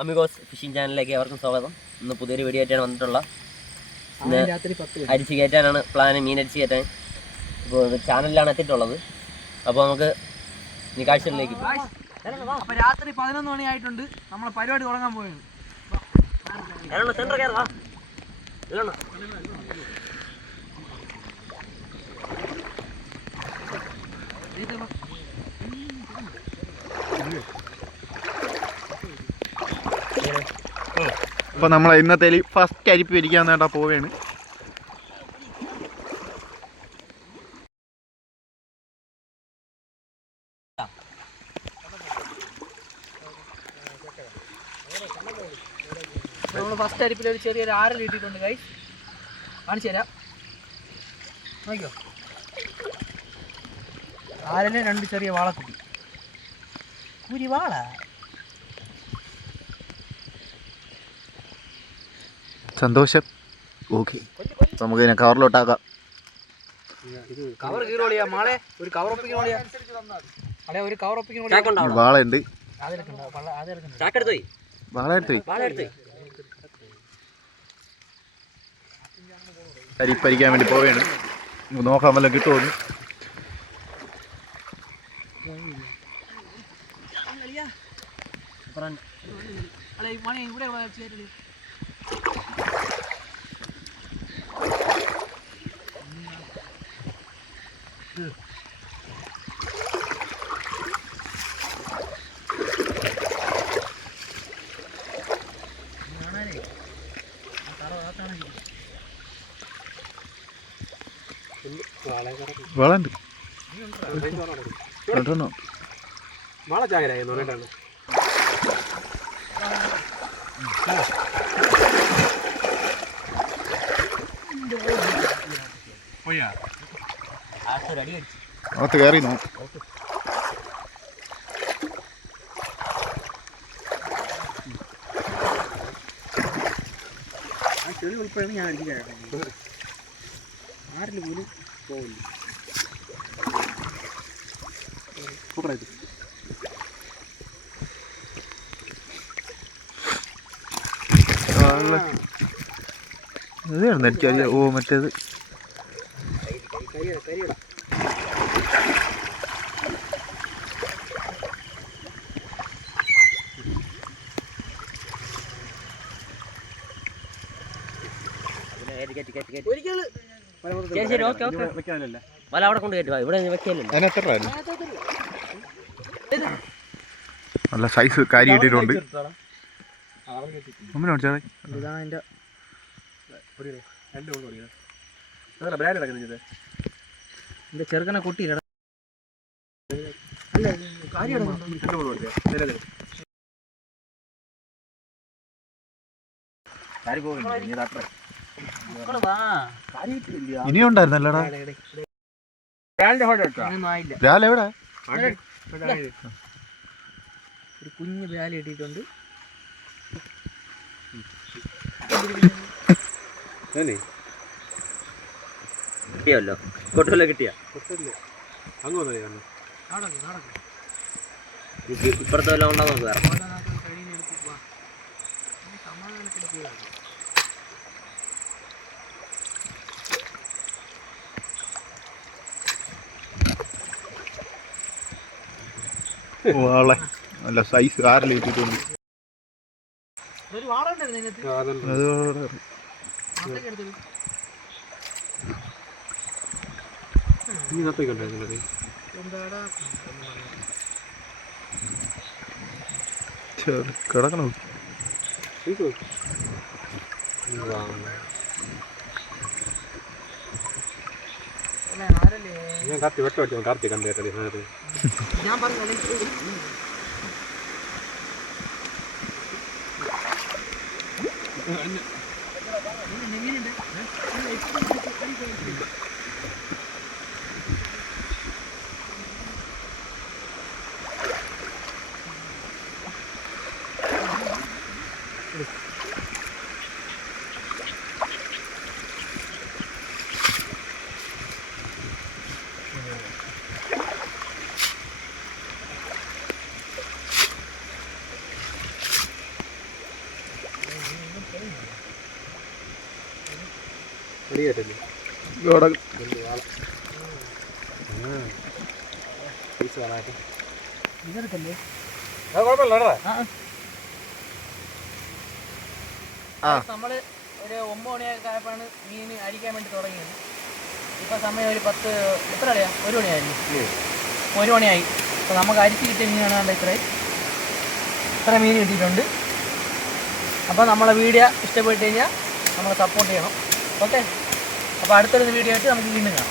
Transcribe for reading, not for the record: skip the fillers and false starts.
Amigos phishing ചാനലിലേക്ക് അവർക്കും സ്വാഗതം. ഇന്ന് പുതിയൊരു വീഡിയോ ആയിട്ടാണ് വന്നിട്ടുള്ളത്. ഇന്ന് അരിച്ച് കയറ്റാനാണ് പ്ലാൻ, മീൻ അരിച്ച് കയറ്റാൻ. ഇപ്പോൾ ചാനലിലാണ് എത്തിയിട്ടുള്ളത്. അപ്പോൾ നമുക്ക് ഇനി കാഴ്ചകളിലേക്ക് അപ്പോൾ രാത്രി 11 മണിയായിട്ടുണ്ട്. നമ്മളെ പരിപാടി തുടങ്ങാൻ പോയത്. അപ്പോൾ നമ്മൾ ഇന്നത്തെ ഫസ്റ്റ് അരിപ്പ് പിരിക്കാൻ നേട്ടാ പോവുകയാണ്. നമ്മൾ ഫസ്റ്റ് അരിപ്പിൽ ഒരു ചെറിയൊരു ആരൽ കിട്ടിയിട്ടുണ്ട്. ഗൈസ് കാണിച്ചു തരാം, നോക്കിയോ. ആരലിന് 2 ചെറിയ വാളക്കുട്ടി. ഒരു വാള സന്തോഷം. ഓക്കെ, നമുക്ക് ഇതിനെ കവറിലോട്ടാക്കാം. കവർ കീറോളിയാ മാളെ, ഒരു കവർ ഒപ്പിക്കണോളിയാ അല്ലെ, ഒരു കവർ ഒപ്പിക്കണോളിയാ. വാളയുണ്ട്, വാളെടുത്ത് അരിപ്പരിക്കാൻ വേണ്ടി പോവുകയാണ്. നോക്കാൻ വല്ലതും കിട്ടുമോ? ഇവിടെ വളണ്ട് മഴ ചാകരായി നോട്ടാണ്. അകത്ത് കയറി നോ. ചെളി ഉൾപ്പെടെ ഞാൻ അടിക്കാറുണ്ട്. ആരിൽ പോലും പോകില്ല. സൂപ്പറായിട്ട് ഇതായിരുന്നു എനിക്കറിയാം. ഓ മറ്റേത് വല അവിടെ കൊണ്ട് കയറ്റുക. ഇവിടെ വെക്കല്ലോ. നല്ല സൈസ് കാരി ഇട്ടിട്ടുണ്ട്. ചെറുക്കനെ കൊട്ടിയില്ല. ഇനിയും ഉണ്ടായിരുന്നല്ലടാ. രാവിലെ എവിടെ? ഒരു കുഞ്ഞ് ബ്രാല് കിട്ടിയിട്ടുണ്ട്. കിട്ടിയല്ലോ, കൊട്ടല്ല കിട്ടിയ ഇപ്പുറത്തെ വല്ല ഉണ്ടോ നോക്കുക. വാള നല്ല സൈസ് ആറിലിട്ടിട്ടുണ്ട്. കിടക്കണോ? ഞാൻ കാർത്തി വെട്ടം വെച്ചോ. കാർത്തി കണ്ടേറ്റത് ഞാൻ പറഞ്ഞു. വെടി കയറ്റല്ലേ ഇതെടുക്കല്ലേ കുഴപ്പമില്ല നമ്മള് ഒരു 9 മണിയൊക്കെ ആയപ്പോഴാണ് മീൻ അരിക്കാൻ വേണ്ടി തുടങ്ങിയത്. ഇപ്പൊ സമയം ഒരു 10 എത്ര മണിയാ 1 മണിയായിരുന്നു. 1 മണിയായി. അപ്പോൾ നമുക്ക് അരിച്ച് കിട്ടിയ മീനാണ് ഇത്ര മീൻ കിട്ടിയിട്ടുണ്ട്. അപ്പോൾ നമ്മളെ വീഡിയോ ഇഷ്ടപ്പെട്ട് കഴിഞ്ഞാൽ നമ്മളെ സപ്പോർട്ട് ചെയ്യണം. ഓക്കെ, അപ്പോൾ അടുത്തൊരു വീഡിയോ ആയിട്ട് നമുക്ക് വീണ്ടും കാണാം.